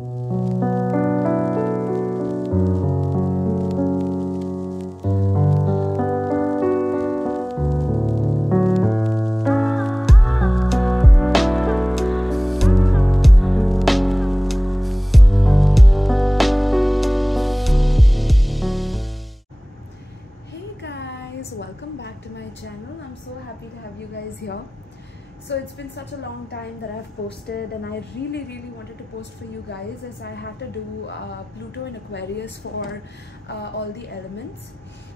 Welcome back to my channel. I'm so happy to have you guys here. So it's been such a long time that I've posted, and I really wanted to post for you guys, as I had to do Pluto in Aquarius for all the elements,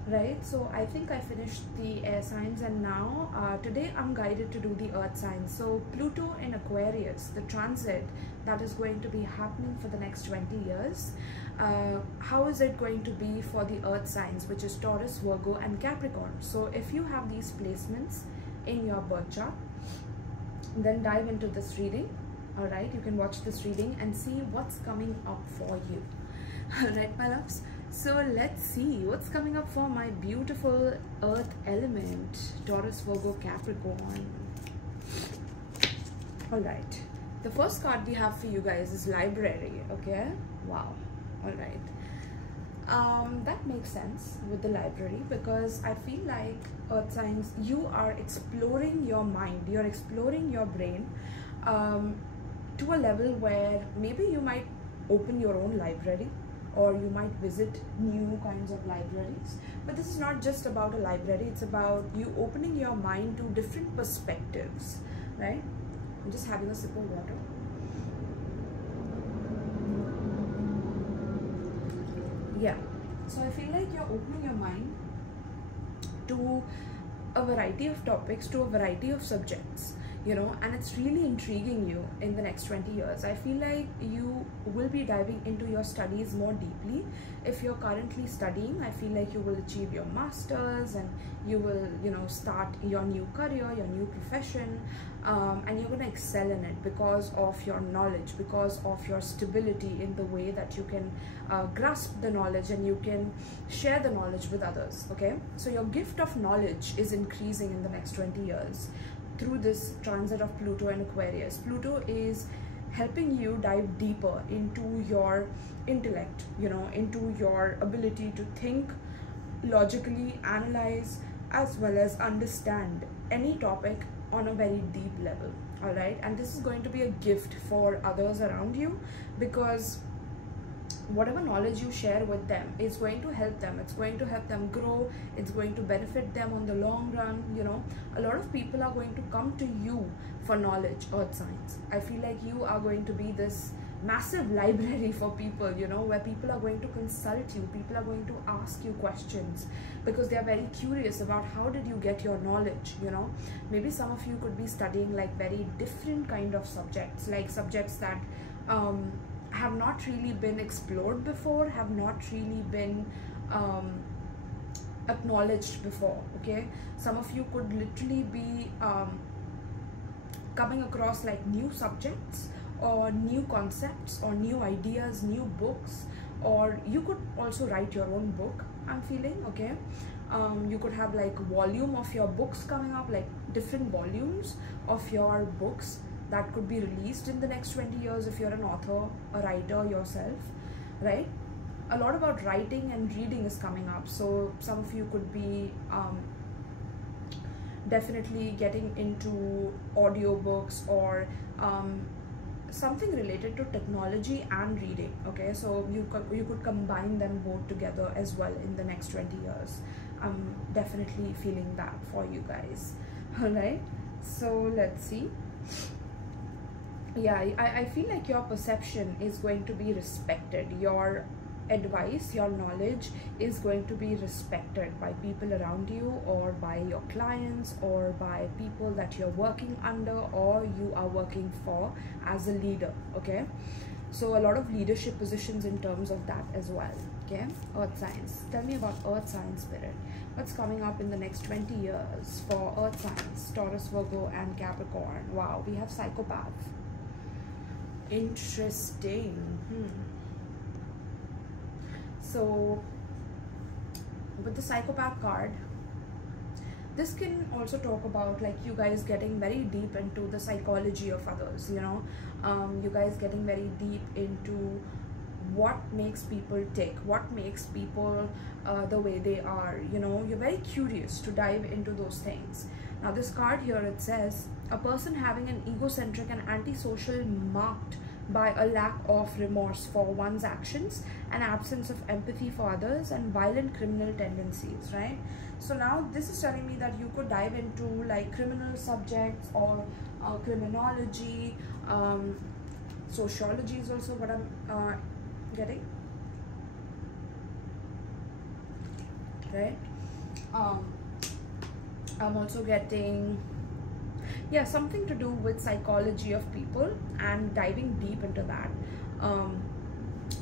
right? So I think I finished the air signs, and now today I'm guided to do the earth signs. So Pluto in Aquarius, the transit that is going to be happening for the next 20 years, how is it going to be for the earth signs, which is Taurus, Virgo and Capricorn? So if you have these placements in your birth chart, then dive into this reading. All right, you can watch this reading and see what's coming up for you. All right, my loves, so let's see what's coming up for my beautiful earth element, Taurus, Virgo, Capricorn. All right, the first card we have for you guys is library. Okay, wow. All right, that makes sense with the library, because I feel like earth signs, you are exploring your mind, you're exploring your brain to a level where maybe you might open your own library, or you might visit new kinds of libraries. But this is not just about a library, it's about you opening your mind to different perspectives, right? I'm just having a sip of water. Yeah, so I feel like you're opening your mind to a variety of topics, to a variety of subjects, you know, and it's really intriguing you in the next 20 years. I feel like you will be diving into your studies more deeply. If you're currently studying, I feel like you will achieve your masters, and you will, you know, start your new career, your new profession, and you're going to excel in it because of your knowledge, because of your stability in the way that you can grasp the knowledge and you can share the knowledge with others. Okay, so your gift of knowledge is increasing in the next 20 years through this transit of Pluto and Aquarius. Pluto is helping you dive deeper into your intellect, you know, into your ability to think logically, analyze, as well as understand any topic on a very deep level. All right, and this is going to be a gift for others around you, because whatever knowledge you share with them is going to help them. It's going to help them grow. It's going to benefit them on the long run. You know, a lot of people are going to come to you for knowledge, earth signs. I feel like you are going to be this massive library for people, you know, where people are going to consult you, people are going to ask you questions, because they are very curious about how did you get your knowledge, you know. Maybe some of you could be studying like very different kind of subjects, like subjects that have not really been explored before, have not really been acknowledged before. Okay, some of you could literally be coming across like new subjects, or new concepts, or new ideas, new books, or you could also write your own book, I'm feeling. Okay, you could have like volume of your books coming up, like different volumes of your books that could be released in the next 20 years if you're an author, a writer yourself, right? A lot about writing and reading is coming up, so some of you could be definitely getting into audiobooks, or something related to technology and reading. Okay, so you could combine them both together as well in the next 20 years. I'm definitely feeling that for you guys. All right, so let's see. Yeah, I feel like your perception is going to be respected. Your advice, your knowledge is going to be respected by people around you, or by your clients, or by people that you're working under or you are working for as a leader. Okay, so a lot of leadership positions in terms of that as well. Okay, earth signs, tell me about earth sign spirit. What's coming up in the next 20 years for earth signs, Taurus, Virgo and Capricorn? Wow, we have psychopath. Interesting. So with the psychopath card, This can also talk about like you guys getting very deep into the psychology of others, you know, you guys getting very deep into what makes people tick, what makes people the way they are, you know. You're very curious to dive into those things. Now this card here, it says a person having an egocentric and antisocial, marked by a lack of remorse for one's actions, an absence of empathy for others, and violent criminal tendencies, right? So now this is telling me that you could dive into like criminal subjects or criminology, sociology is also what I'm getting, right? I'm also getting, yeah, something to do with psychology of people and diving deep into that.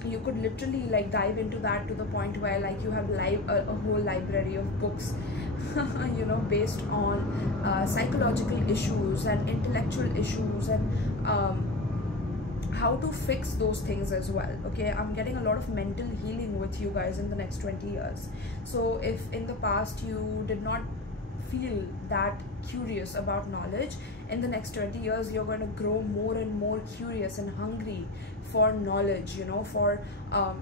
You could literally like dive into that to the point where like you have a whole library of books you know, based on psychological issues and intellectual issues and how to fix those things as well. Okay, I'm getting a lot of mental healing with you guys in the next 20 years. So if in the past you did not feel that curious about knowledge, in the next 20 years you're going to grow more and more curious and hungry for knowledge, you know, for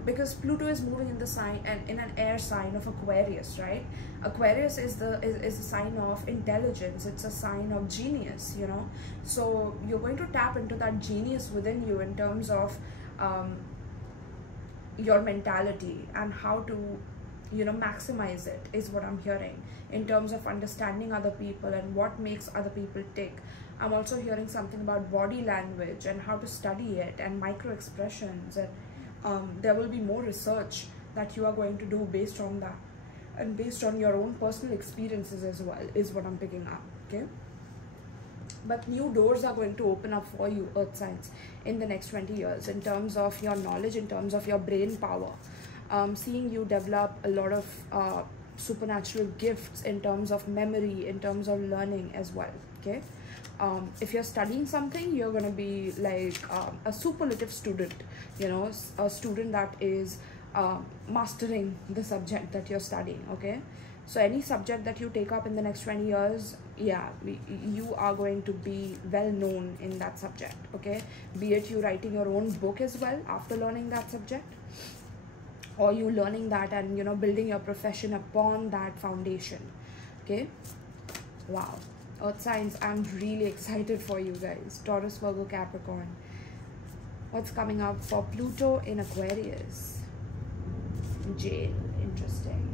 because Pluto is moving in the sign and in an air sign of Aquarius, right? Aquarius is a sign of intelligence, it's a sign of genius, you know. So you're going to tap into that genius within you in terms of your mentality and how to, you know, maximize it, is what I'm hearing, in terms of understanding other people and what makes other people tick. I'm also hearing something about body language and how to study it and micro expressions, and there will be more research that you are going to do based on that and based on your own personal experiences as well, is what I'm picking up. Okay, but new doors are going to open up for you, earth signs, in the next 20 years in terms of your knowledge, in terms of your brain power. Seeing you develop a lot of supernatural gifts in terms of memory, in terms of learning as well. Okay, if you're studying something, you're going to be like a superlative student, you know, a student that is mastering the subject that you're studying. Okay, so any subject that you take up in the next 20 years, yeah, you are going to be well known in that subject. Okay, be it you writing your own book as well after learning that subject, or you learning that and, you know, building your profession upon that foundation. Okay, wow, earth signs, I'm really excited for you guys. Taurus, Virgo, Capricorn. What's coming up for Pluto in Aquarius? Jail. Interesting.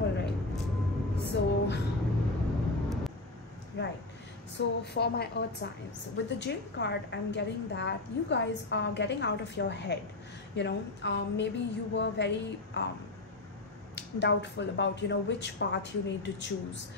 All right, so right, so for my earth signs, with the jail card, I'm getting that you guys are getting out of your head. You know, maybe you were very doubtful about, you know, which path you need to choose,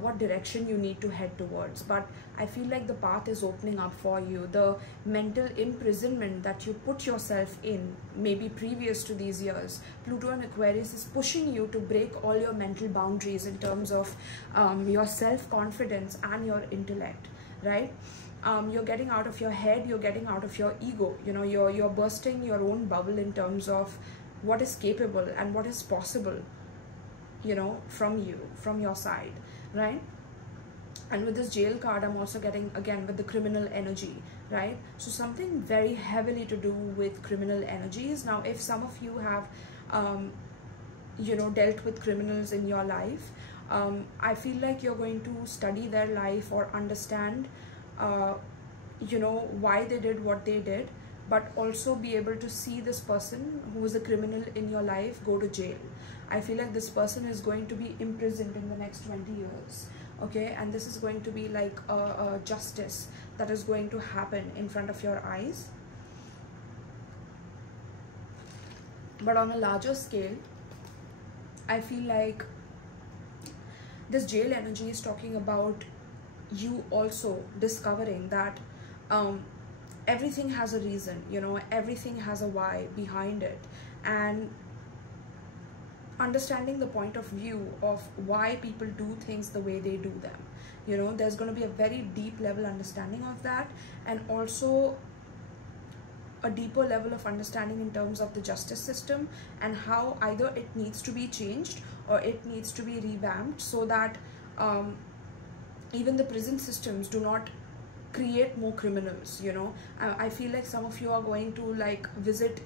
what direction you need to head towards, but I feel like the path is opening up for you. The mental imprisonment that you put yourself in, maybe previous to these years, Pluto and Aquarius is pushing you to break all your mental boundaries in terms of your self-confidence and your intellect, right? You're getting out of your head, you're getting out of your ego, you know, you're bursting your own bubble in terms of what is capable and what is possible, you know, from you, from your side, right? And with this jail card, I'm also getting, again, with the criminal energy, right? So something very heavily to do with criminal energies. Now, if some of you have, you know, dealt with criminals in your life, I feel like you're going to study their life or understand, you know, why they did what they did, but also be able to see this person who is a criminal in your life go to jail. I feel like this person is going to be imprisoned in the next 20 years. Okay, and this is going to be like a justice that is going to happen in front of your eyes. But on a larger scale, I feel like this jail energy is talking about you also discovering that everything has a reason, you know, everything has a why behind it, and understanding the point of view of why people do things the way they do them. You know, there's going to be a very deep level understanding of that, and also a deeper level of understanding in terms of the justice system and how either it needs to be changed or it needs to be revamped, so that even the prison systems do not create more criminals, you know. I feel like some of you are going to like visit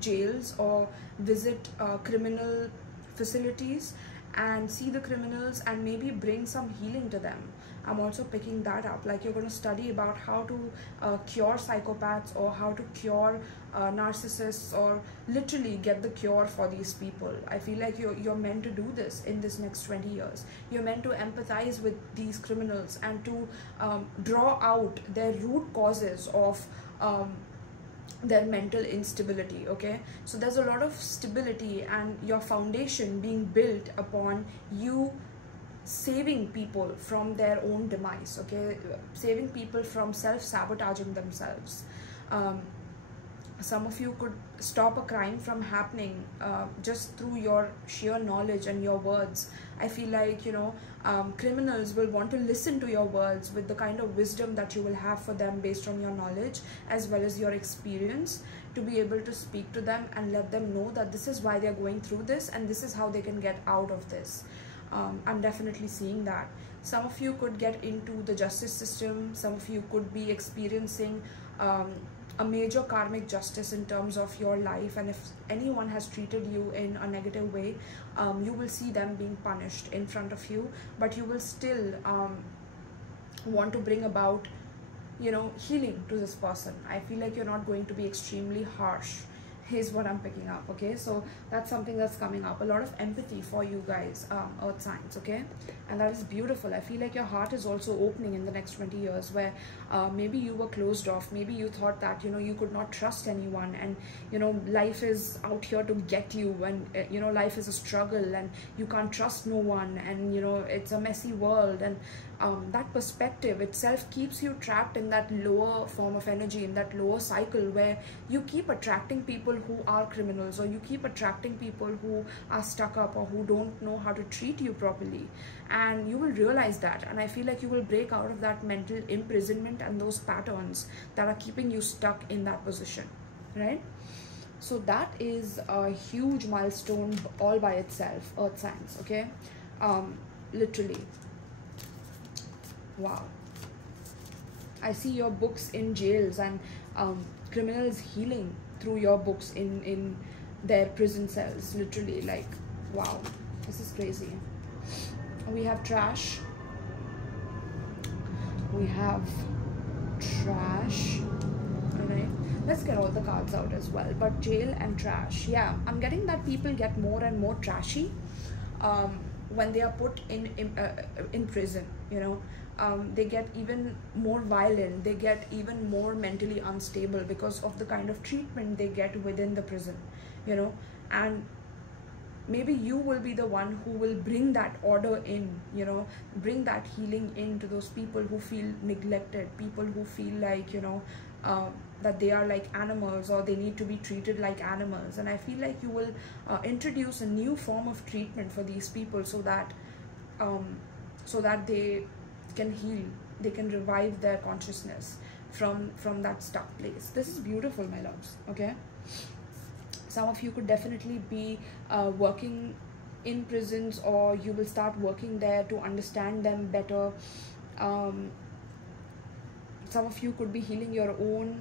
jails or visit criminal facilities and see the criminals and maybe bring some healing to them. I'm also picking that up, like you're going to study about how to cure psychopaths or how to cure narcissists, or literally get the cure for these people. I feel like you're meant to do this in this next 20 years. You're meant to empathize with these criminals and to draw out their root causes of their mental instability. Okay, so there's a lot of stability and your foundation being built upon you saving people from their own demise, okay, saving people from self-sabotaging themselves. Some of you could stop a crime from happening just through your sheer knowledge and your words. I feel like, you know, criminals will want to listen to your words with the kind of wisdom that you will have for them based on your knowledge as well as your experience, to be able to speak to them and let them know that this is why they're going through this and this is how they can get out of this. I'm definitely seeing that. Some of you could get into the justice system. Some of you could be experiencing a major karmic justice in terms of your life, and if anyone has treated you in a negative way, you will see them being punished in front of you, but you will still want to bring about, you know, healing to this person. I feel like you're not going to be extremely harsh, is what I'm picking up. Okay, so that's something that's coming up. A lot of empathy for you guys, earth signs. Okay, and that is beautiful. I feel like your heart is also opening in the next 20 years, where maybe you were closed off. Maybe you thought that, you know, you could not trust anyone, and you know, life is out here to get you, and you know, life is a struggle and you can't trust no one, and you know, it's a messy world, and that perspective itself keeps you trapped in that lower form of energy, in that lower cycle where you keep attracting people who are criminals, or you keep attracting people who are stuck up or who don't know how to treat you properly. And you will realize that, and I feel like you will break out of that mental imprisonment and those patterns that are keeping you stuck in that position, right? So that is a huge milestone all by itself, earth signs. Okay, literally. Wow. I see your books in jails, and criminals healing through your books in their prison cells, literally. Like, wow, this is crazy. We have trash. We have trash. Alright, let's get all the cards out as well. But jail and trash, yeah, I'm getting that people get more and more trashy when they are put in prison, you know. They get even more violent, they get even more mentally unstable because of the kind of treatment they get within the prison, you know. And maybe you will be the one who will bring that order in, you know, bring that healing into those people who feel neglected, people who feel like, you know, that they are like animals, or they need to be treated like animals. And I feel like you will introduce a new form of treatment for these people, so that they can heal, they can revive their consciousness from that stuck place. This is beautiful, my loves. Okay, some of you could definitely be working in prisons, or you will start working there to understand them better. Some of you could be healing your own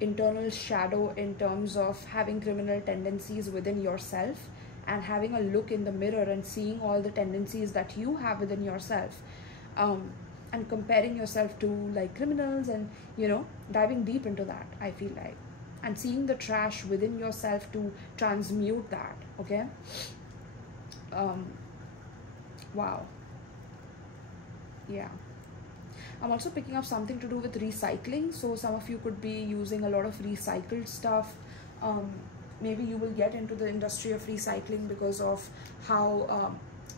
internal shadow in terms of having criminal tendencies within yourself, and having a look in the mirror and seeing all the tendencies that you have within yourself, and comparing yourself to like criminals, and you know, diving deep into that, I feel like, and seeing the trash within yourself to transmute that. Okay, wow, yeah. I'm also picking up something to do with recycling. So some of you could be using a lot of recycled stuff. Maybe you will get into the industry of recycling because of how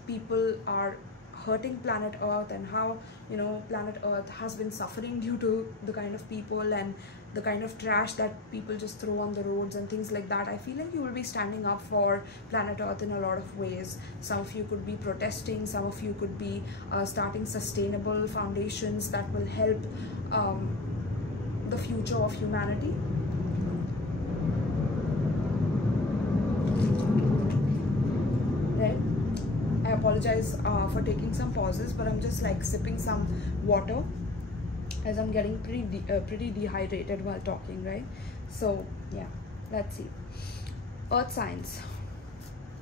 people are hurting planet Earth, and how, you know, planet Earth has been suffering due to the kind of people and the kind of trash that people just throw on the roads and things like that. I feel like you will be standing up for planet Earth in a lot of ways. Some of you could be protesting, some of you could be starting sustainable foundations that will help the future of humanity. apologize for taking some pauses, but I'm just like sipping some water as I'm getting pretty dehydrated while talking, right? So yeah, let's see. Earth signs.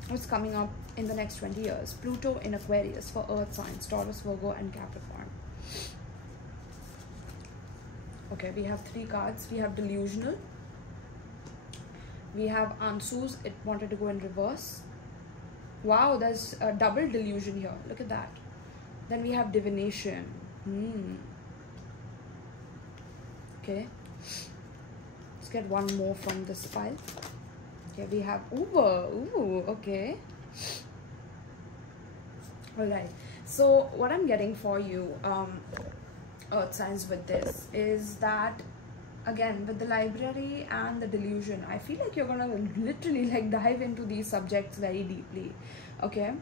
What's coming up in the next 20 years? Pluto in Aquarius for Earth signs, Taurus, Virgo, and Capricorn. Okay, we have 3 cards. We have delusional. We have answers. It wanted to go in reverse. Wow, there's a double delusion here. Look at that. Then we have divination. Okay. Let's get one more from this pile. Okay, we have okay. All right. So what I'm getting for you, Earth signs, with this is that, again, with the library and the delusion, I feel like you're gonna literally like dive into these subjects very deeply. Okay,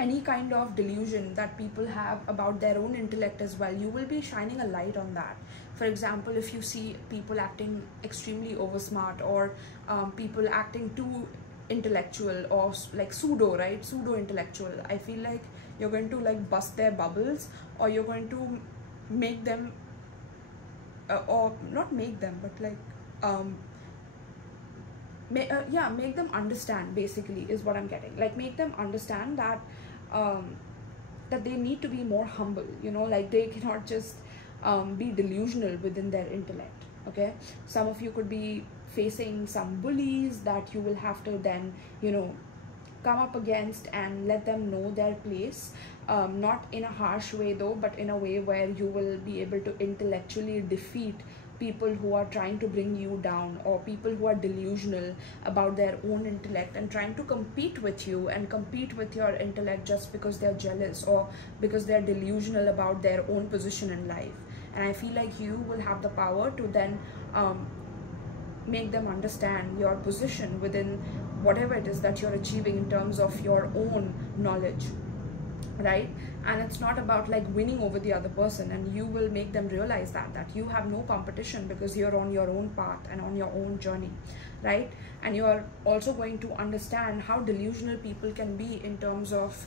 any kind of delusion that people have about their own intellect as well, you will be shining a light on that. For example, if you see people acting extremely over smart, or people acting too intellectual, or like pseudo intellectual, I feel like you're going to like bust their bubbles, or you're going to make them or not make them, but like make them understand, basically, is what I'm getting. Like, make them understand that that they need to be more humble, you know, like they cannot just be delusional within their intellect. Okay, some of you could be facing some bullies that you will have to then, you know, come up against and let them know their place, not in a harsh way though, but in a way where you will be able to intellectually defeat people who are trying to bring you down, or people who are delusional about their own intellect and trying to compete with you and compete with your intellect just because they're jealous or because they're delusional about their own position in life. And I feel like you will have the power to then make them understand your position within whatever it is that you're achieving in terms of your own knowledge, right? And it's not about like winning over the other person, and you will make them realize that you have no competition because you're on your own path and on your own journey, right? And you're also going to understand how delusional people can be in terms of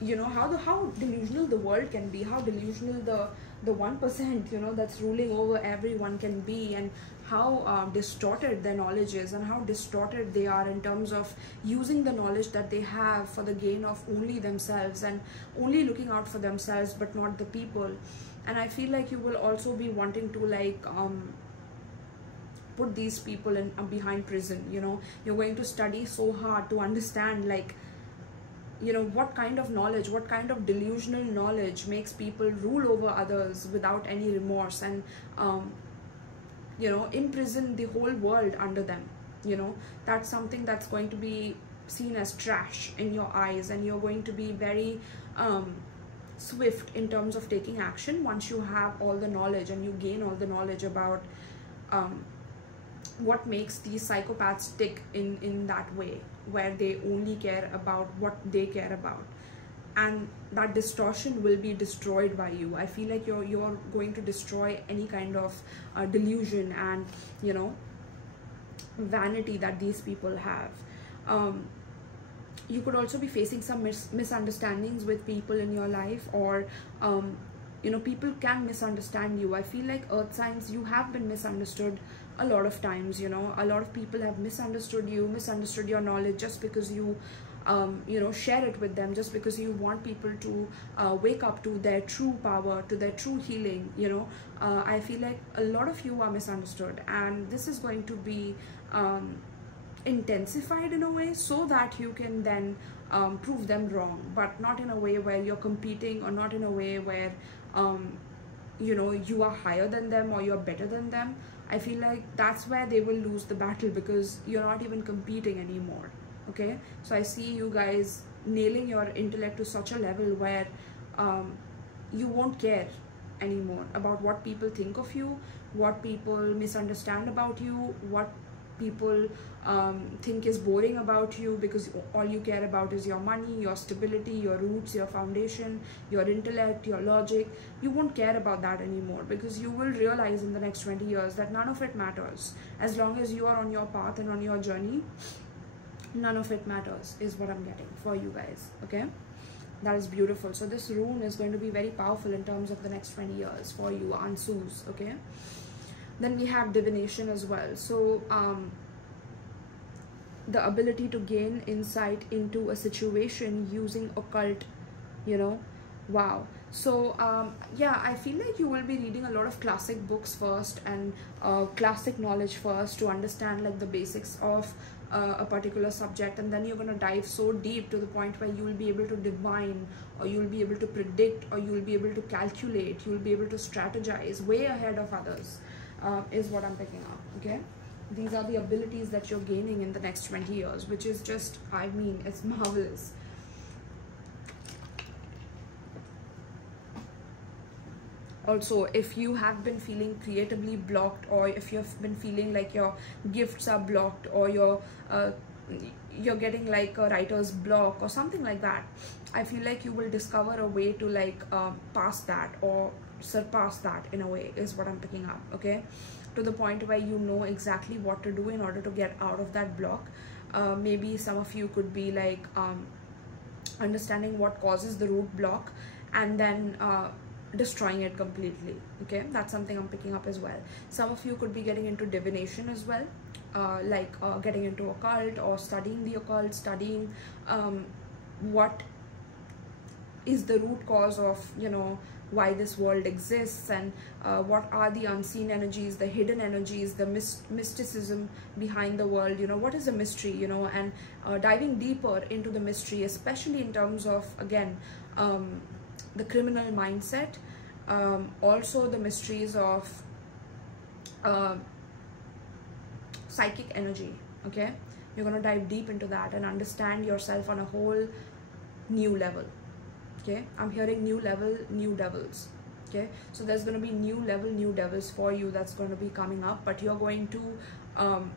you know, how delusional the world can be, how delusional the 1%, you know, that's ruling over everyone can be, and how distorted their knowledge is, and how distorted they are in terms of using the knowledge that they have for the gain of only themselves and only looking out for themselves but not the people. And I feel like you will also be wanting to like put these people in behind prison. You know, you're going to study so hard to understand, like, you know, what kind of knowledge, what kind of delusional knowledge makes people rule over others without any remorse, and you know, imprison the whole world under them. You know, that's something that's going to be seen as trash in your eyes, and you're going to be very swift in terms of taking action once you have all the knowledge and you gain all the knowledge about what makes these psychopaths tick in that way, where they only care about what they care about, and that distortion will be destroyed by you. I feel like you're going to destroy any kind of delusion and, you know, vanity that these people have. You could also be facing some misunderstandings with people in your life, or you know, people can misunderstand you. I feel like Earth signs, you have been misunderstood a lot of times. You know, a lot of people have misunderstood you, misunderstood your knowledge, just because you you know, share it with them, just because you want people to wake up to their true power, to their true healing. You know, I feel like a lot of you are misunderstood, and this is going to be intensified in a way so that you can then prove them wrong, but not in a way where you're competing, or not in a way where you know, you are higher than them or you're better than them. I feel like that's where they will lose the battle, because you're not even competing anymore. Okay, so I see you guys nailing your intellect to such a level where you won't care anymore about what people think of you, what people misunderstand about you, what people think is boring about you, because all you care about is your money, your stability, your roots, your foundation, your intellect, your logic. You won't care about that anymore, because you will realize in the next 20 years that none of it matters. As long as you are on your path and on your journey, none of it matters is what I'm getting for you guys. Okay, that is beautiful. So this rune is going to be very powerful in terms of the next 20 years for you, Ansus. Okay, then we have divination as well. So the ability to gain insight into a situation using occult, you know, wow. So yeah, I feel like you will be reading a lot of classic books first and classic knowledge first to understand like the basics of a particular subject, and then you're going to dive so deep to the point where you will be able to divine, or you will be able to predict, or you will be able to calculate, you will be able to strategize way ahead of others, is what I'm picking up. Okay, these are the abilities that you're gaining in the next 20 years, which is just, I mean, it's marvelous. Also, if you have been feeling creatively blocked, or if you've been feeling like your gifts are blocked, or you're getting like a writer's block or something like that, I feel like you will discover a way to like pass that or surpass that in a way, is what I'm picking up. Okay, to the point where you know exactly what to do in order to get out of that block. Maybe some of you could be like understanding what causes the root block and then destroying it completely. Okay, that's something I'm picking up as well. Some of you could be getting into divination as well, like getting into occult or studying the occult, studying what is the root cause of, you know, why this world exists, and what are the unseen energies, the hidden energies, the mysticism behind the world, you know, what is a mystery, you know, and diving deeper into the mystery, especially in terms of, again, the criminal mindset, also the mysteries of psychic energy. Okay, you're going to dive deep into that and understand yourself on a whole new level. Okay, I'm hearing new level, new devils. Okay, so there's going to be new level, new devils for you that's going to be coming up, but you're going to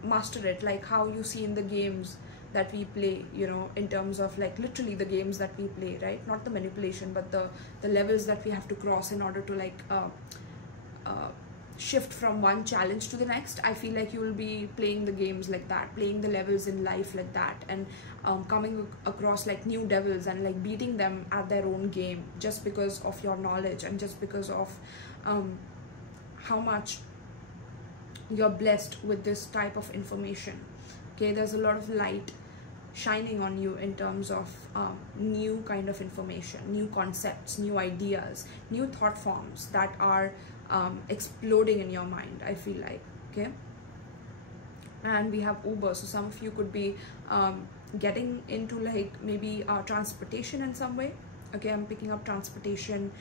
master it, like how you see in the games that we play, you know, in terms of like literally the games that we play, right? Not the manipulation, but the levels that we have to cross in order to like shift from one challenge to the next. I feel like you will be playing the games like that, playing the levels in life like that, and coming across like new devils and like beating them at their own game, just because of your knowledge and just because of how much you're blessed with this type of information. Okay, there's a lot of light shining on you in terms of new kind of information, new concepts, new ideas, new thought forms that are exploding in your mind, I feel like. Okay, and we have 𝗂𝗏, so some of you could be getting into like maybe transportation in some way. Okay, I'm picking up transportation.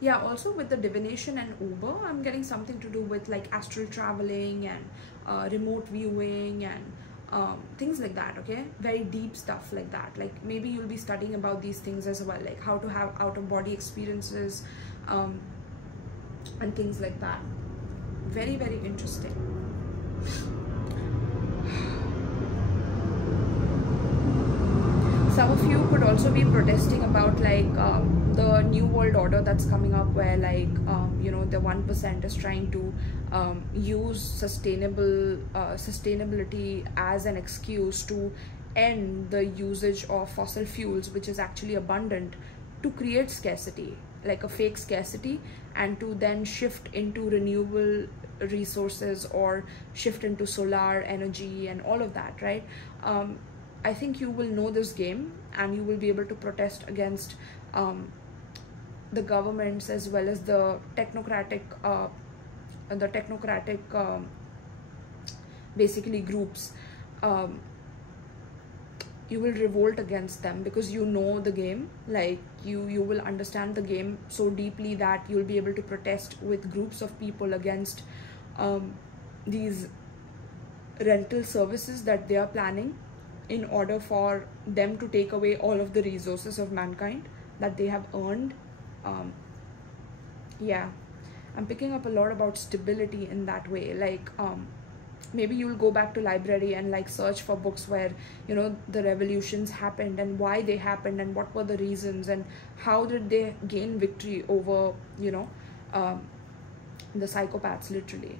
Yeah, also with the divination and 𝗂𝗏, I'm getting something to do with like astral traveling and remote viewing and things like that. Okay, very deep stuff like that. Like maybe you'll be studying about these things as well, like how to have out-of-body experiences and things like that. Very, very interesting. Some of you could also be protesting about like the new world order that's coming up, where like you know, the 1% is trying to use sustainability as an excuse to end the usage of fossil fuels, which is actually abundant, to create scarcity, like a fake scarcity, and to then shift into renewable resources or shift into solar energy and all of that, right? I think you will know this game, and you will be able to protest against the governments as well as the technocratic basically groups. You will revolt against them because you know the game, like you will understand the game so deeply that you'll be able to protest with groups of people against these rental services that they are planning, in order for them to take away all of the resources of mankind that they have earned. Yeah, I'm picking up a lot about stability in that way. Like maybe you'll go back to library and like search for books where, you know, the revolutions happened and why they happened and what were the reasons and how did they gain victory over, you know, the psychopaths, literally.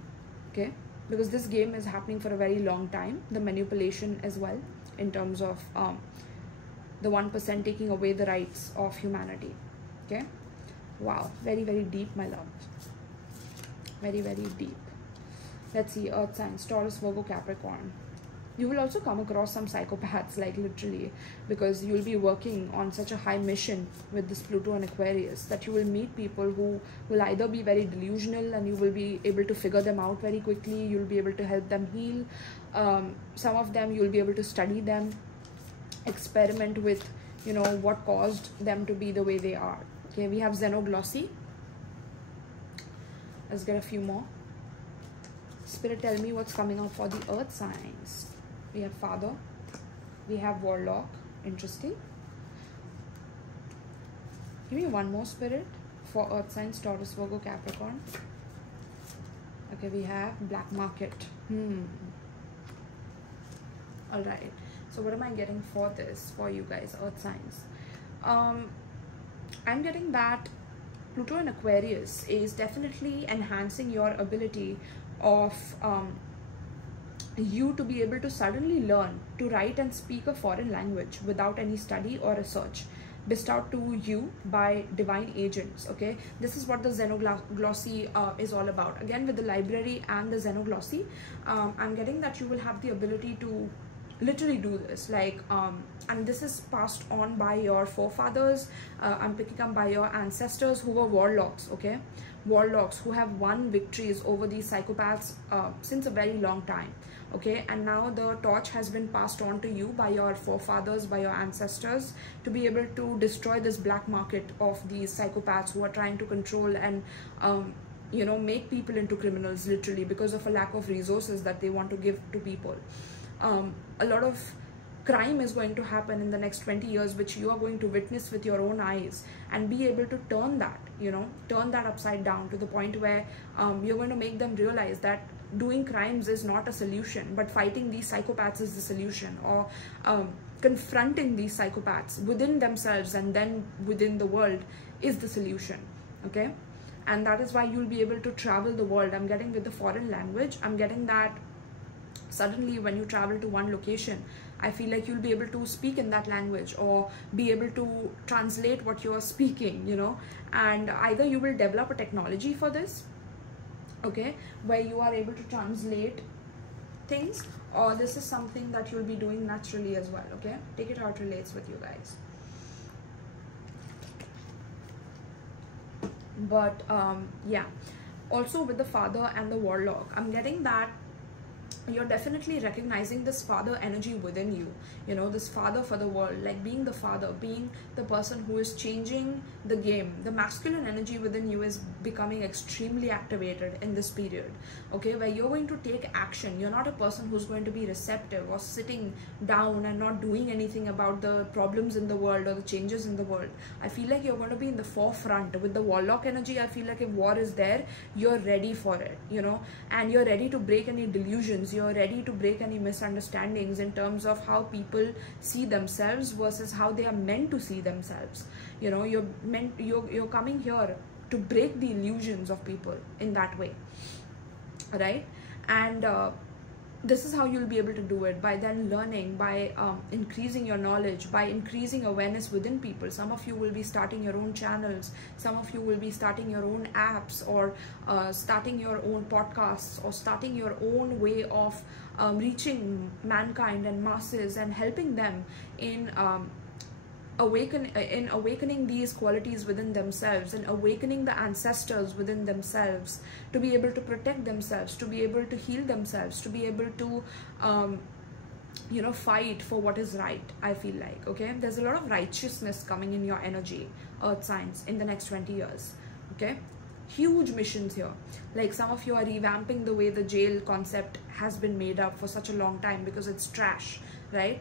Okay, because this game is happening for a very long time. The manipulation as well, in terms of the 1% taking away the rights of humanity. Okay, wow, very, very deep, my love. Very, very deep. Let's see, earth signs, Taurus, Virgo, Capricorn. You will also come across some psychopaths, like literally, because you'll be working on such a high mission with this Pluto and Aquarius, that you will meet people who will either be very delusional and you will be able to figure them out very quickly. You'll be able to help them heal. Some of them you'll be able to study them, experiment with, you know, what caused them to be the way they are. Okay, we have 𝗁𝕂𝕂𝕂. Let's get a few more. Spirit, tell me what's coming up for the earth signs. We have Father. We have Warlock. Interesting. Give me one more, Spirit, for earth signs, Taurus, Virgo, Capricorn. Okay, we have Black Market. All right. So what am I getting for this, for you guys, earth signs? I'm getting that Pluto and Aquarius is definitely enhancing your ability of you to be able to suddenly learn to write and speak a foreign language without any study or research bestowed to you by divine agents. Okay, this is what the 𝗁𝕂𝕂𝕂 is all about. Again, with the library and the 𝗁𝕂𝕂𝕂, I'm getting that you will have the ability to literally do this, like and this is passed on by your forefathers. I'm picking up by your ancestors who were warlocks. Okay, warlocks who have won victories over these psychopaths since a very long time. Okay, and now the torch has been passed on to you by your forefathers, by your ancestors, to be able to destroy this black market of these psychopaths who are trying to control and you know, make people into criminals, literally, because of a lack of resources that they want to give to people. A lot of crime is going to happen in the next 20 years, which you are going to witness with your own eyes, and be able to turn that, you know, turn that upside down to the point where you're going to make them realize that doing crimes is not a solution, but fighting these psychopaths is the solution, or confronting these psychopaths within themselves and then within the world is the solution. Okay, and that is why you'll be able to travel the world. I'm getting with the foreign language, I'm getting that suddenly when you travel to one location, I feel like you'll be able to speak in that language, or be able to translate what you're speaking, you know, and either you will develop a technology for this, okay, where you are able to translate things, or this is something that you'll be doing naturally as well. Okay, take it how it relates with you guys. But yeah, also with the Father and the Warlock, I'm getting that you're definitely recognizing this father energy within you, you know, this father for the world, like being the father, being the person who is changing the game. The masculine energy within you is becoming extremely activated in this period, okay, where you're going to take action. You're not a person who's going to be receptive or sitting down and not doing anything about the problems in the world or the changes in the world. I feel like you're going to be in the forefront. With the Warlock energy, I feel like if war is there, you're ready for it, you know, and you're ready to break any delusions. You're ready to break any misunderstandings in terms of how people see themselves versus how they are meant to see themselves. You know, you're coming here to break the illusions of people in that way, right? And this is how you'll be able to do it, by then learning, by increasing your knowledge, by increasing awareness within people. Some of you will be starting your own channels, some of you will be starting your own apps, or starting your own podcasts, or starting your own way of reaching mankind and masses and helping them in awakening these qualities within themselves, and awakening the ancestors within themselves, to be able to protect themselves, to be able to heal themselves, to be able to you know, fight for what is right. I feel like, okay, there's a lot of righteousness coming in your energy, earth signs, in the next 20 years. Okay, huge missions here. Like some of you are revamping the way the jail concept has been made up for such a long time, because it's trash, right?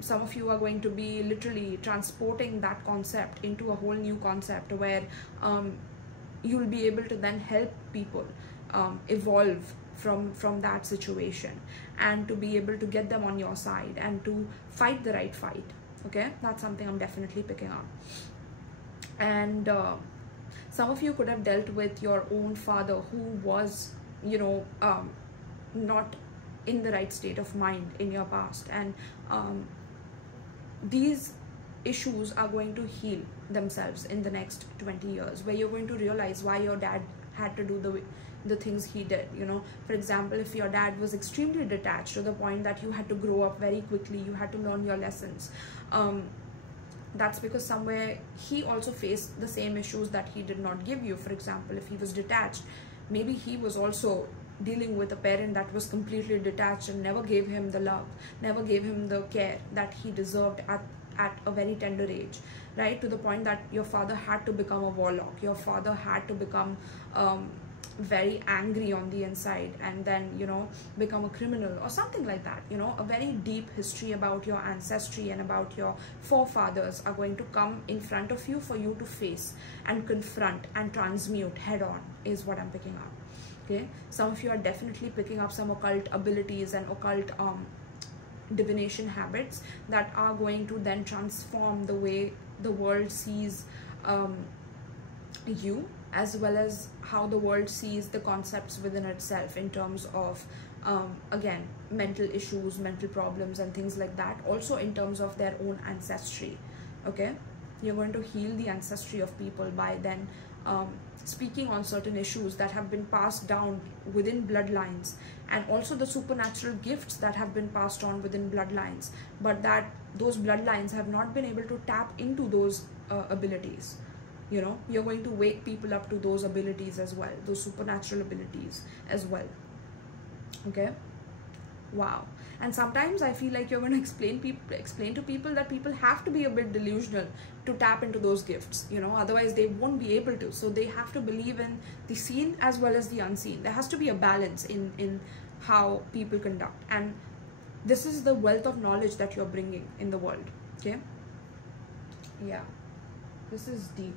Some of you are going to be literally transporting that concept into a whole new concept, where you'll be able to then help people evolve from that situation, and to be able to get them on your side and to fight the right fight. Okay, that's something I'm definitely picking up. And some of you could have dealt with your own father, who was, you know, not in the right state of mind in your past, and these issues are going to heal themselves in the next 20 years, where you're going to realize why your dad had to do the things he did. You know, for example, if your dad was extremely detached to the point that you had to grow up very quickly, you had to learn your lessons, that's because somewhere he also faced the same issues that he did not give you. For example, if he was detached, maybe he was also dealing with a parent that was completely detached and never gave him the love, never gave him the care that he deserved at a very tender age, right? To the point that your father had to become a warlock, your father had to become very angry on the inside, and then, you know, become a criminal or something like that. You know, a very deep history about your ancestry and about your forefathers are going to come in front of you for you to face and confront and transmute head on, is what I'm picking up. Okay, some of you are definitely picking up some occult abilities and occult divination habits that are going to then transform the way the world sees you, as well as how the world sees the concepts within itself in terms of again, mental issues, mental problems and things like that, also in terms of their own ancestry. Okay, you're going to heal the ancestry of people by then speaking on certain issues that have been passed down within bloodlines, and also the supernatural gifts that have been passed on within bloodlines, but that those bloodlines have not been able to tap into those abilities. You know, you're going to wake people up to those abilities as well, those supernatural abilities as well. Okay, wow. And sometimes I feel like you're going to explain to people that people have to be a bit delusional to tap into those gifts, you know, otherwise they won't be able to. So they have to believe in the seen as well as the unseen. There has to be a balance in how people conduct, and this is the wealth of knowledge that you're bringing in the world. Okay, yeah, this is deep.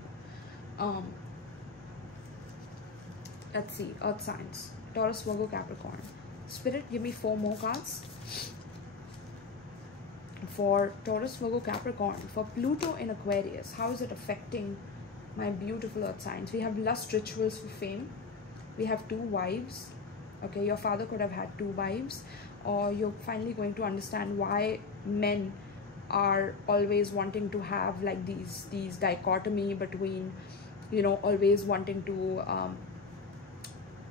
Let's see, earth signs: Taurus, Virgo, Capricorn. Spirit, give me 4 more cards for Taurus, Virgo, Capricorn. For Pluto in Aquarius, how is it affecting my beautiful earth signs? We have lust rituals for fame. We have 2 wives. Okay, your father could have had 2 wives, or you're finally going to understand why men are always wanting to have like these dichotomy between, you know, always wanting to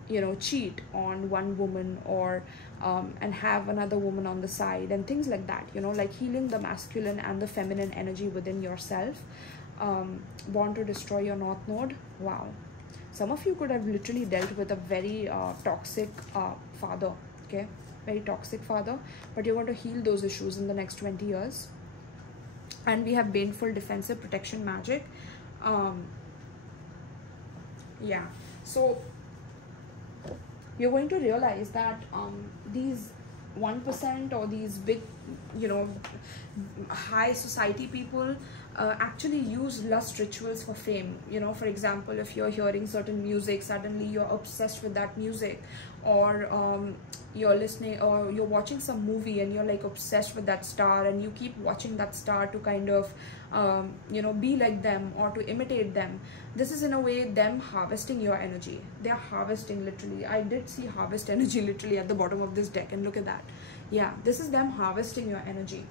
you know, cheat on one woman, or and have another woman on the side and things like that. You know, like healing the masculine and the feminine energy within yourself. Born to destroy your north node. Wow, some of you could have literally dealt with a very toxic father. Okay, very toxic father, but you're going to heal those issues in the next 20 years. And we have baneful defensive protection magic. Yeah, so you're going to realize that these 1% or these big, you know, high society people actually use lust rituals for fame. You know, for example, if you're hearing certain music, suddenly you're obsessed with that music, or you're listening or you're watching some movie and you're like obsessed with that star, and you keep watching that star to kind of you know, be like them or to imitate them. This is in a way them harvesting your energy. They're harvesting, literally. I did see harvest energy literally at the bottom of this deck, and look at that. Yeah, this is them harvesting your energy.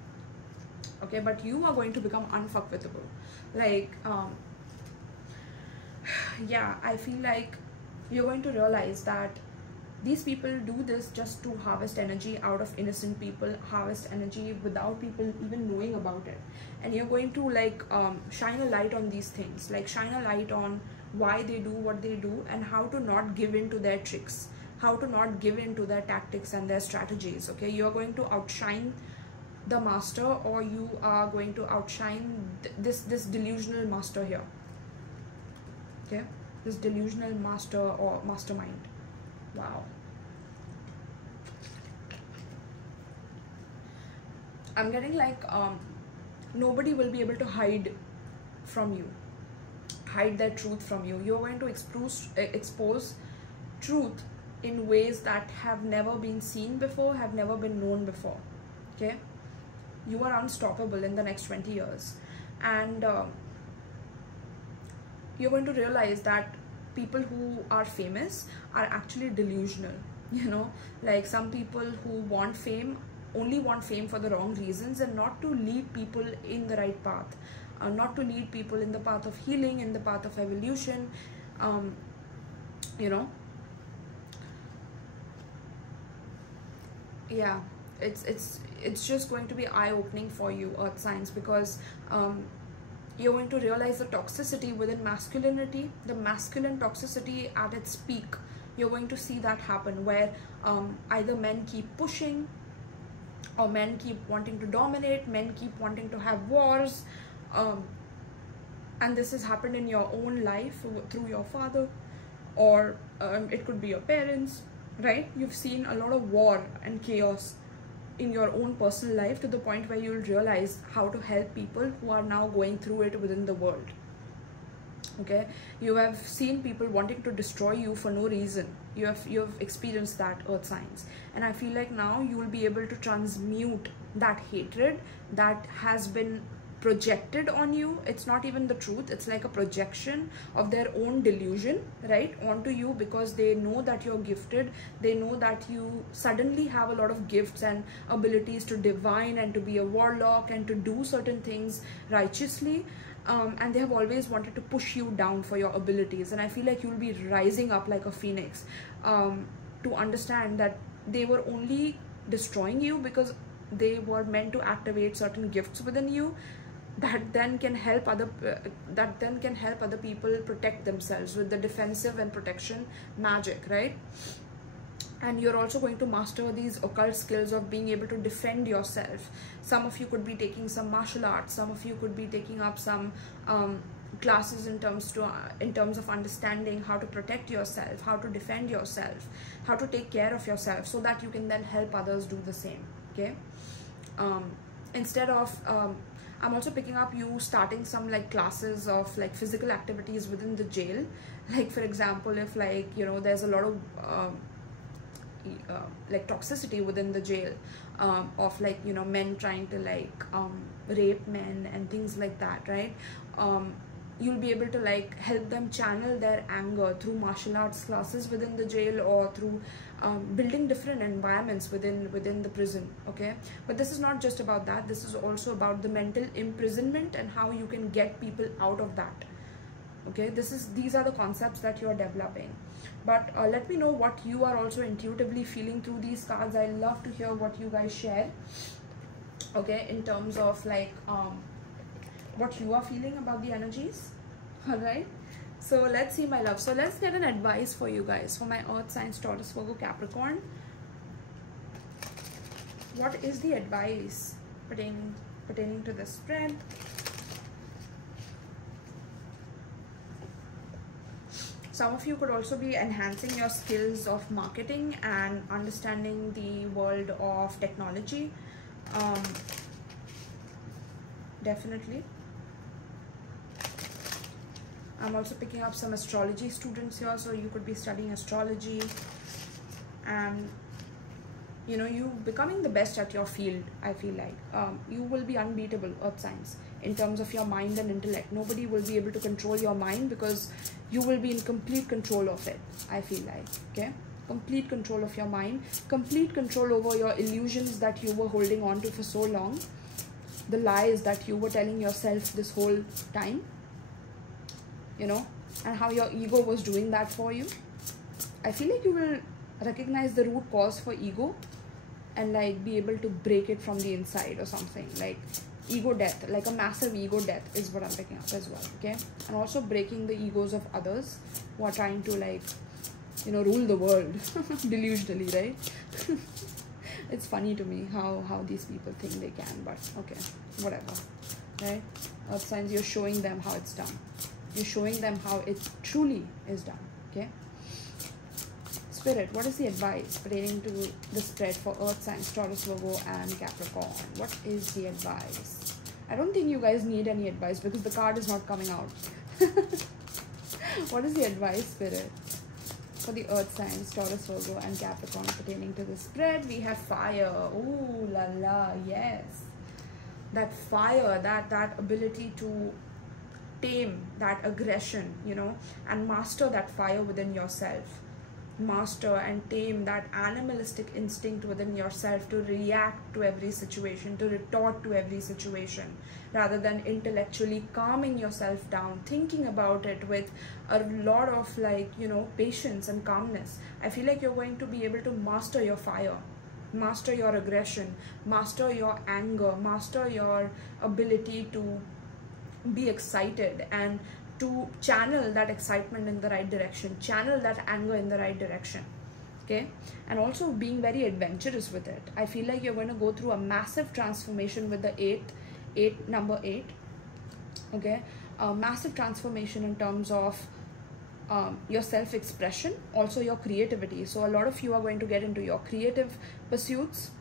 Okay, but you are going to become unfuckwithable. Like yeah, I feel like you're going to realize that these people do this just to harvest energy out of innocent people, harvest energy without people even knowing about it. And you're going to like shine a light on these things, like shine a light on why they do what they do, and how to not give in to their tricks, how to not give in to their tactics and their strategies. Okay, you're going to outshine the master, or you are going to outshine this delusional master here. Okay, this delusional master or mastermind. Wow. I'm getting like nobody will be able to hide from you, hide their truth from you. You're going to expose truth in ways that have never been seen before, have never been known before. Okay, you are unstoppable in the next 20 years. And you're going to realize that people who are famous are actually delusional. you know, like some people who want fame only want fame for the wrong reasons, and not to lead people in the right path, not to lead people in the path of healing, in the path of evolution. You know, yeah, it's just going to be eye-opening for you, earth signs, because you're going to realize the toxicity within masculinity, the masculine toxicity at its peak. You're going to see that happen, where either men keep pushing, or men keep wanting to dominate, men keep wanting to have wars, and this has happened in your own life through your father, or it could be your parents, right? You've seen a lot of war and chaos in your own personal life, to the point where you'll realize how to help people who are now going through it within the world. Okay, you have seen people wanting to destroy you for no reason. You have experienced that, earth signs, and I feel like now you will be able to transmute that hatred that has been projected on you. It's not even the truth, it's like a projection of their own delusion, right, onto you, because they know that you're gifted, they know that you suddenly have a lot of gifts and abilities to divine and to be a warlock and to do certain things righteously, and they have always wanted to push you down for your abilities. And I feel like you'll be rising up like a phoenix, to understand that they were only destroying you because they were meant to activate certain gifts within you that then can help other people protect themselves with the defensive and protection magic, right? And you're also going to master these occult skills of being able to defend yourself. Some of you could be taking some martial arts, some of you could be taking up some classes in terms of understanding how to protect yourself, how to defend yourself, how to take care of yourself, so that you can then help others do the same. Okay, instead of I'm also picking up you starting some like classes of like physical activities within the jail. Like for example, if like, you know, there's a lot of like toxicity within the jail, of like, you know, men trying to like rape men and things like that, right? You'll be able to like help them channel their anger through martial arts classes within the jail, or through building different environments within the prison. Okay, but this is not just about that, this is also about the mental imprisonment and how you can get people out of that. Okay, these are the concepts that you're developing. But let me know what you are also intuitively feeling through these cards. I love to hear what you guys share, okay, in terms of like what you are feeling about the energies. All right, so let's see, my love. So let's get an advice for you guys, for my earth signs, Taurus, Virgo, Capricorn. What is the advice pertaining to the spread? Some of you could also be enhancing your skills of marketing and understanding the world of technology. Definitely. I'm also picking up some astrology students here, so you could be studying astrology, and you know, you becoming the best at your field. I feel like you will be unbeatable, earth signs, in terms of your mind and intellect. Nobody will be able to control your mind, because you will be in complete control of it, I feel like. Okay, complete control of your mind, complete control over your illusions that you were holding on to for so long, the lies that you were telling yourself this whole time, you know, and how your ego was doing that for you. I feel like you will recognize the root cause for ego and like be able to break it from the inside or something. Like ego death, like a massive ego death is what I'm picking up as well. Okay, and also breaking the egos of others who are trying to like, you know, rule the world delusionally, right? It's funny to me how these people think they can, but okay, whatever, right? Earth signs, you're showing them how it's done. You're showing them how it truly is done. Okay, Spirit, what is the advice pertaining to the spread for earth signs, Taurus, Virgo and Capricorn? What is the advice? I don't think you guys need any advice because the card is not coming out. What is the advice, Spirit, for the earth signs, Taurus, Virgo and Capricorn pertaining to the spread? We have fire. Ooh la la, yes. That fire, that ability to tame that aggression, you know, and master that fire within yourself. master and tame that animalistic instinct within yourself to react to every situation, to retort to every situation, rather than intellectually calming yourself down, thinking about it with a lot of, like, you know, patience and calmness. I feel like you're going to be able to master your fire, master your aggression, master your anger, master your ability to be excited and to channel that excitement in the right direction, channel that anger in the right direction. Okay, and also being very adventurous with it. I feel like you're going to go through a massive transformation with the number 8. Okay, a massive transformation in terms of your self-expression, also your creativity. So a lot of you are going to get into your creative pursuits.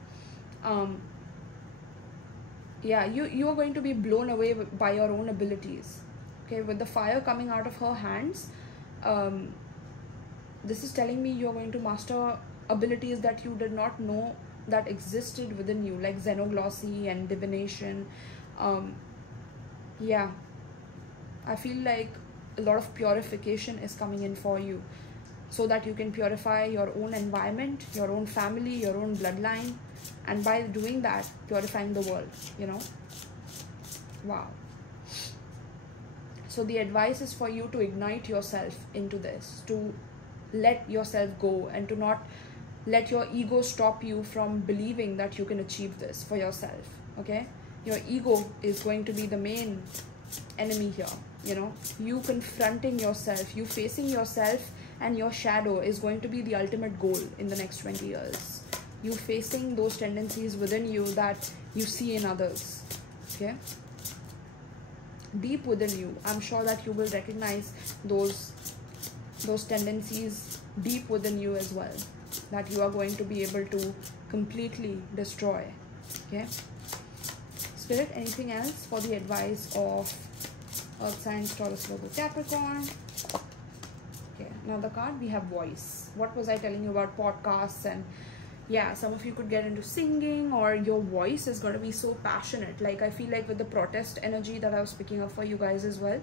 Yeah, you are going to be blown away by your own abilities. Okay, with the fire coming out of her hands, this is telling me you're going to master abilities that you did not know that existed within you, like xenoglossy and divination. Yeah, I feel like a lot of purification is coming in for you, so that you can purify your own environment, your own family, your own bloodline, and by doing that, purifying the world, you know. Wow. So the advice is for you to ignite yourself into this, to let yourself go, and to not let your ego stop you from believing that you can achieve this for yourself. Okay, your ego is going to be the main enemy here, you know. You confronting yourself, you facing yourself and your shadow is going to be the ultimate goal in the next 20 years. You facing those tendencies within you that you see in others. Okay, deep within you, I'm sure that you will recognize those tendencies deep within you as well, that you are going to be able to completely destroy. Okay, Spirit, anything else for the advice of Earth signs, Taurus, Virgo, Capricorn? Okay, another card, we have voice. What was I telling you about podcasts? And yeah, some of you could get into singing, or your voice is going to be so passionate. Like, I feel like with the protest energy that I was picking up for you guys as well,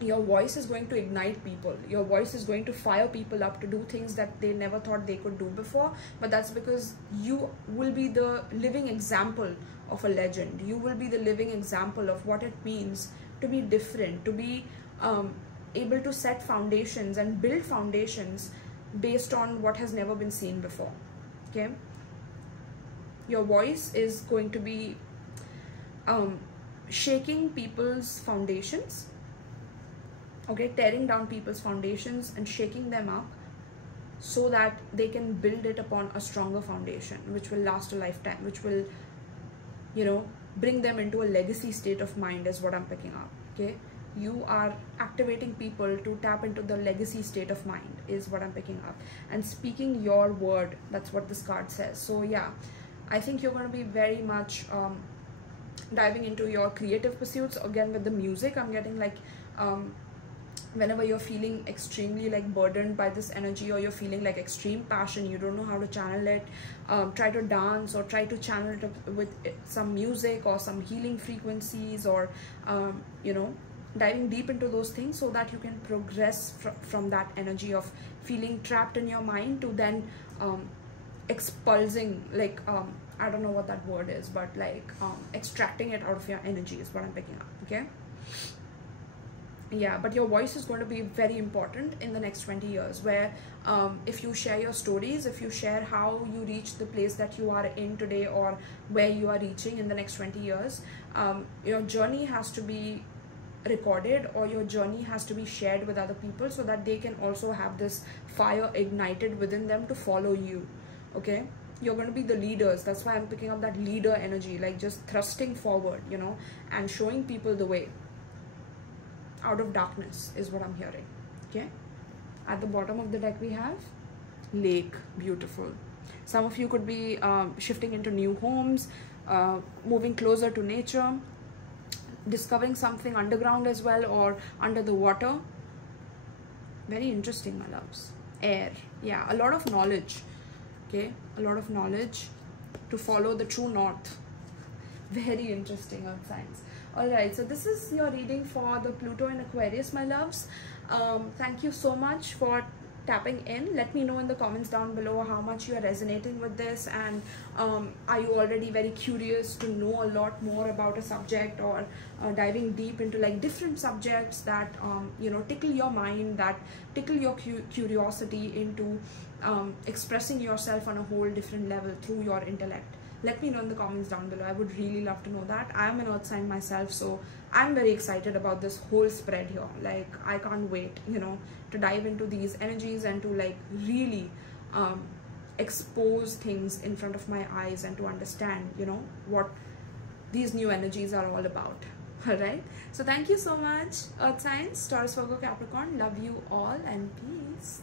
your voice is going to ignite people. Your voice is going to fire people up to do things that they never thought they could do before. But that's because you will be the living example of a legend. You will be the living example of what it means to be different, to be able to set foundations and build foundations based on what has never been seen before. Okay, your voice is going to be shaking people's foundations. Okay, tearing down people's foundations and shaking them up so that they can build it upon a stronger foundation, which will last a lifetime, which will, you know, bring them into a legacy state of mind, is what I'm picking up. Okay, you are activating people to tap into the legacy state of mind, is what I'm picking up, and speaking your word. That's what this card says. So yeah, I think you're going to be very much diving into your creative pursuits. Again, with the music, I'm getting like whenever you're feeling extremely like burdened by this energy, or you're feeling like extreme passion, you don't know how to channel it, try to dance or try to channel it with some music or some healing frequencies, or you know, diving deep into those things so that you can progress from that energy of feeling trapped in your mind to then expulsing, like I don't know what that word is, but like extracting it out of your energy is what I'm picking up. Okay, yeah, but your voice is going to be very important in the next 20 years, where if you share your stories, if you share how you reach the place that you are in today, or where you are reaching in the next 20 years, your journey has to be recorded, or your journey has to be shared with other people, so that they can also have this fire ignited within them to follow you. Okay, you're going to be the leaders. That's why I'm picking up that leader energy, like just thrusting forward, you know, and showing people the way out of darkness is what I'm hearing. Okay, at the bottom of the deck we have lake. Beautiful. Some of you could be shifting into new homes, moving closer to nature, discovering something underground as well, or under the water. Very interesting, my loves. Air, yeah, a lot of knowledge. Okay, a lot of knowledge to follow the true north. Very interesting, Earth signs. Alright, so this is your reading for the Pluto in Aquarius, my loves. Thank you so much for tapping in. Let me know in the comments down below how much you are resonating with this, and are you already very curious to know a lot more about a subject, or diving deep into like different subjects that you know, tickle your mind, that tickle your curiosity into expressing yourself on a whole different level through your intellect. Let me know in the comments down below. I would really love to know that. I am an earth sign myself, so I'm very excited about this whole spread here. Like, I can't wait, you know, to dive into these energies and to like really expose things in front of my eyes and to understand, you know, what these new energies are all about. Alright, so thank you so much, earth signs, Taurus, Virgo, Capricorn. Love you all, and peace.